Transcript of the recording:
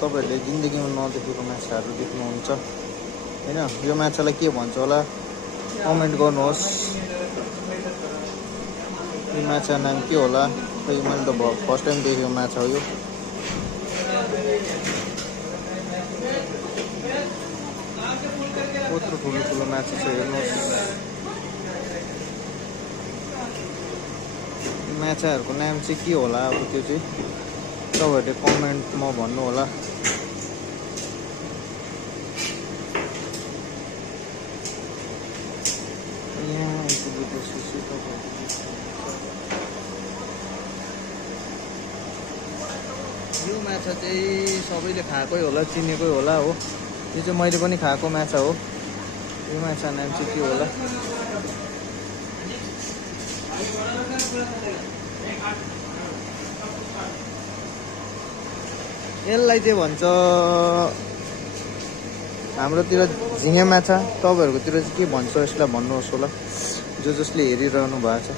तपाईहरुले जिन्दगीमा नदेखेको माछाहरू देख्नुहुन्छ हैन। यो माछालाई के भन्छ होला कमेन्ट गर्नुहोस्। यो माछा नाम के होला? खै मैले त फर्स्ट टाइम देखेको माछा हो यो। कत्रो ठुलो ठुलो माछा छ हेर्नुहोस्। माछाहरूको नाम चाहिँ के होला अब त्यो चाहिँ तपाईहरुले कमेन्टमा भन्नु होला। यहाँ आइपुगेपछि यो माछा चाहिँ सबैले खाएकै होला, चिनेकै होला हो। यो चाहिँ मैले पनि खाएको माछा हो। यो माछा नाम चाहिँ के होला? यसलाई चाहिँ भन्छ हाम्रोतिर झिँगे माछा। तपाईहरुकोतिर चाहिँ के भन्छ यसलाई भन्नुहोस् होला, जसले हेरिरहनु भएको छ।